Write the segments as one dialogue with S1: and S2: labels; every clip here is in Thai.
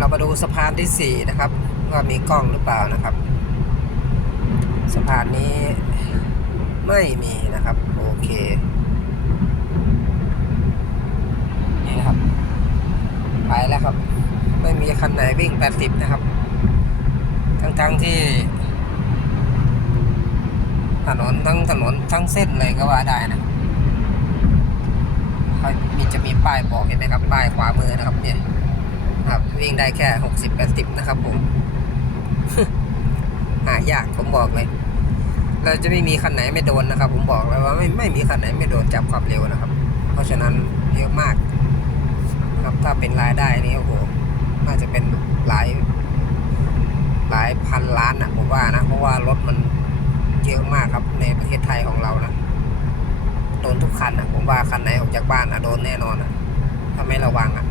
S1: เรามาดูสะพานที่สี่นะครับ ว่ามีกล้องหรือเปล่านะครับ สะพานนี้ไม่มีนะครับ โอเค นี่นะครับ ไปแล้วครับ ไม่มีคันไหนวิ่ง 80 นะครับ ทั้งๆที่ ถนนทั้งถนนทั้งเส้นเลยก็ว่าได้นะค่อยมีจะมีป้ายบอกเห็นไหมครับ ป้ายขวามือนะครับเนี่ย ครับ วิ่งได้แค่60 80นะครับผม หายากผมบอกเลย เราจะไม่มีคันไหนไม่โดนนะครับ ผมบอกเลยว่าไม่ไม่มีคันไหนไม่โดนจับความเร็วนะครับ เพราะฉะนั้นเยอะมาก ครับถ้าเป็นรายได้นี่โอ้โหน่าจะเป็นหลาย หลายพันล้านนะผมว่านะเพราะว่ารถมันเยอะมากครับในประเทศไทยของเรานะโดนทุกคันนะผมว่าคันไหนออกจากบ้านนะโดนแน่นอนนะถ้าไม่ระวังอะ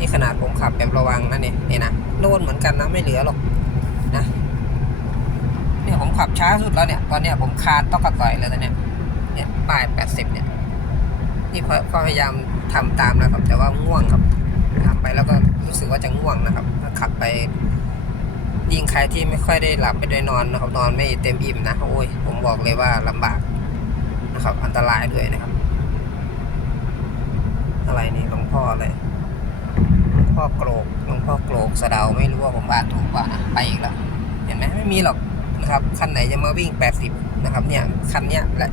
S1: นี่ขนาดผมขับแบบระวังนะเนี่ยนี่นะโดนเหมือนกันนะไม่เหลือหรอกนะเนี่ยผมขับช้าสุดแล้วเนี่ยตอนเนี้ยผมคานต้องกระต่อยเลยตอนเนี้ยเนี่ยป้ายแปดสิบเนี่ยนี่พพยายามทำตามนะครับ แต่ว่าง่วงครับทำไปแล้วก็รู้สึกว่าจะง่วงนะครับขับไปยิ่งใครที่ไม่ค่อยได้หลับไม่ได้นอนนะครับนอนไม่เต็มอิ่มนะโอ้ยผมบอกเลยว่าลำบากนะครับ อันตรายด้วยนะครับ อะไรนี่หลวงพ่ออะไรหลวง พ่อโกรกหลวงพ่อโกรกสะเดาไม่รู้ว่าผมอ่าถูกป่ะนะไปอีกแล้วเห็นไหมไม่มีหรอกนะครับคันไหนจะมาวิ่ง 80 นะครับเนี่ยคันเนี้ยแหละ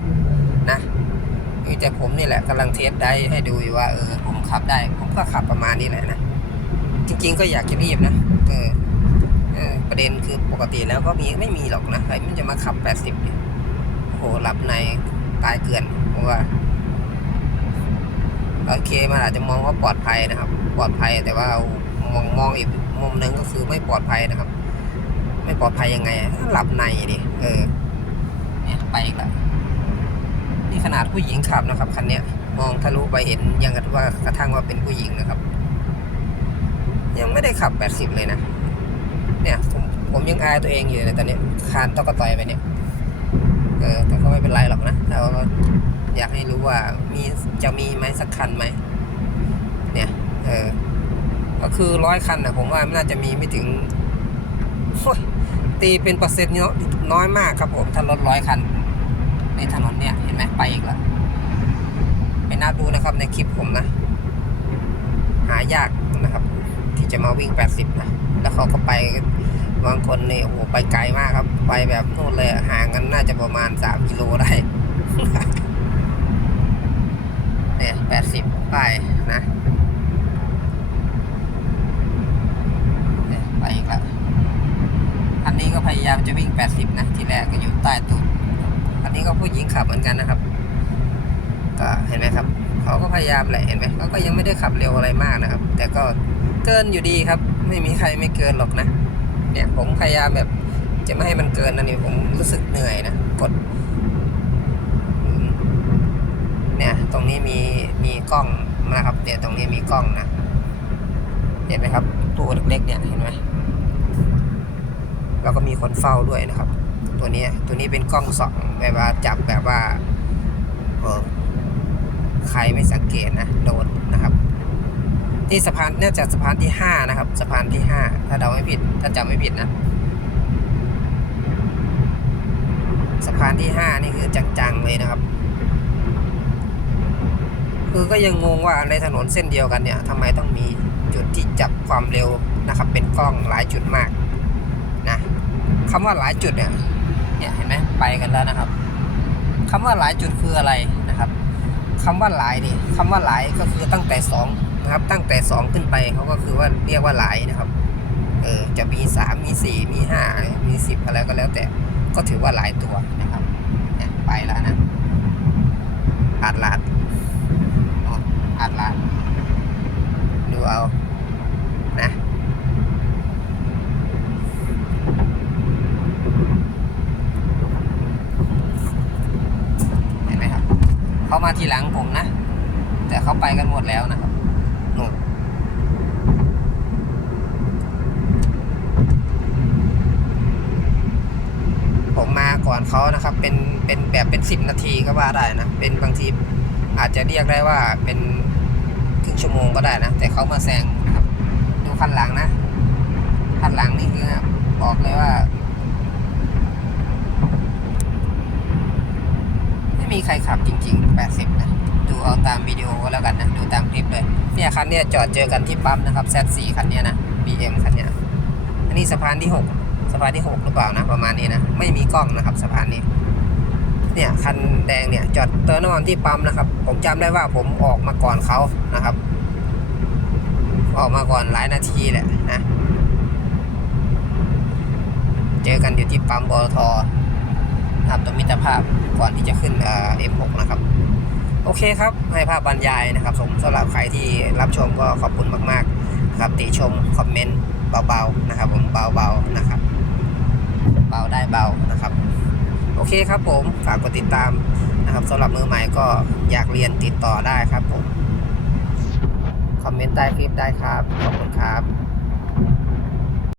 S1: นะมีแต่ผมนี่แหละกำลังเทสได้ให้ดูว่าเออผมขับได้ ผมก็ขับประมาณนี้แหละนะจริง ๆ ก็อยากจะรีบนะเออเออประเด็นคือปกติแล้วก็มีไม่มีหรอกนะใครมันจะมาขับ 80เนี่ยโอ้โหหลับในตายเกลื่อนเพราะว่า โอเคมันอาจจะมองว่าปลอดภัยนะครับ ปลอดภัยแต่ว่ามองมองอีกมุมหนึ่งก็คือไม่ปลอดภัยนะครับ ไม่ปลอดภัยยังไงหลับในดิเออเนี่ยไปอีกแล้วนี่ขนาดผู้หญิงขับนะครับคันเนี้ยมองทะลุไปเห็นยังกว่ากระทั่งว่าเป็นผู้หญิงนะครับ ยังไม่ได้ขับ80เลยนะเนี่ยผมผมยังอายตัวเองอยู่เลยตอนนี้คานต้องกระต่อยไปเนี่ยเออแต่ก็ไม่เป็นไรหรอกนะแต่ว่า อยากให้รู้ว่ามีจะมีไหมสักคันไหมเนี่ยเออก็คือร้อยคันนะผมว่ามันน่าจะมีไม่ถึงโอ้ยตีเป็นเปอร์เซ็นต์เนาะน้อยมากครับผมถ้ารถร้อยคัน ในถนนเนี่ยเห็นไหมไปอีกแล้วไปนับดูนะครับในคลิปผมนะ หายากนะครับ ที่จะมาวิ่ง 80 นะ แล้วเขาก็ไปบางคนเนี่ยโอ้โหไปไกลมากครับ ไปแบบนู่นเลยห่างกันน่าจะประมาณ 3 กิโลได้ เนี่ยแปดสิบป้ายนะไปอีกแล้วอันนี้ก็พยายามจะวิ่งแปดสิบนะ ทีแรกก็อยู่ใต้ตูดอันนี้ก็ผู้หญิงขับเหมือนกันนะครับ ก็เห็นไหมครับ เขาก็พยายามแหละเห็นไหมเขาก็ยังไม่ได้ขับเร็วอะไรมากนะครับ แต่ก็เกินอยู่ดีครับ ไม่มีใครไม่เกินหรอกนะ เนี่ยผมพยายามแบบจะไม่ให้มันเกินนะนี่ผมรู้สึกเหนื่อยนะ กด เนี่ย ตรงนี้มีมีกล้องนะครับเดี๋ยวตรงนี้มีกล้องนะเห็นไหมครับตัวเล็กๆเนี่ยเห็นไหมแล้วก็มีคนเฝ้าด้วยนะครับ ตัวนี้ตัวนี้เป็นกล้องส่องแบบว่าจับแบบว่าเออใครไม่สังเกตนะโดนนะครับ ที่สะพานนี่ยจากสะพานที่ห้านะครับสะพานที่ห้าถ้าเดาไม่ผิด ถ้าจำไม่ผิดนะสะพานที่ห้านี่คือจังๆเลยนะครับ คือก็ยังงงว่าในถนนเส้นเดียวกันเนี่ยทำไมต้องมีจุดที่จับความเร็วนะครับ เป็นกล้องหลายจุดมากนะคำว่าหลายจุดเนี่ยเนี่ยเห็นไหมไปกันแล้วนะครับคำว่าหลายจุดคืออะไรนะครับคำว่าหลายนี่คำว่าหลายก็คือตั้งแต่สองนะครับตั้งแต่สองขึ้นไปเขาก็คือว่าเรียกว่าหลายนะครับเออจะมีสามมีสี่มีห้ามีสิบอะไรก็แล้วแต่ก็ถือว่าหลายตัวนะครับเนี่ยไปแล้วนะอาดลาด อัดละดูเอา นะเห็นไหมครับ เขามาทีหลังผมนะ แต่เขาไปกันหมดแล้วนะครับนู่นผมมาก่อนเขานะครับ เป็นเป็นแบบเป็นสิบนาทีก็ว่าได้นะ เป็นบางที อาจจะเรียกได้ว่าเป็นครึ่งชั่วโมงก็ได้นะ แต่เขามาแซงนะครับ ดูคันหลังนะ คันหลังนี่คือบอกเลยว่า ไม่มีใครขับจริง ๆ 80 นะ ดูเอาตามวิดีโอก็แล้วกันนะ ดูตามคลิปเลย เนี่ยคันเนี้ยจอดเจอกันที่ปั๊มนะครับ Z4 คันเนี้ยนะ BM คันเนี้ย อันนี้สะพานที่ 6 สะพานที่ 6 หรือเปล่านะ ประมาณนี้นะ ไม่มีกล้องนะครับสะพานนี้ เนี่ยคันแดงเนี่ยจอดเติมน้ำมันที่ปั๊มนะครับ ผมจำได้ว่าผมออกมาก่อนเขานะครับ ออกมาก่อนหลายนาทีแหละนะเจอกันอยู่ที่ปั๊มบอทนะครับตรงมิตรภาพก่อนที่จะขึ้นเอ่อ M6 นะครับ โอเคครับ ให้ภาพบรรยายนะครับผมสำหรับใครที่รับชมก็ขอบคุณมากๆครับติชมคอมเมนต์เบาๆนะครับ ผมเบาๆนะครับ เบาได้เบานะครับ เคครับผม ฝากกดติดตามนะครับสำหรับมือใหม่ก็อยากเรียนติดต่อได้ครับผม คอมเมนต์ใต้คลิปได้ครับ ขอบคุณครับ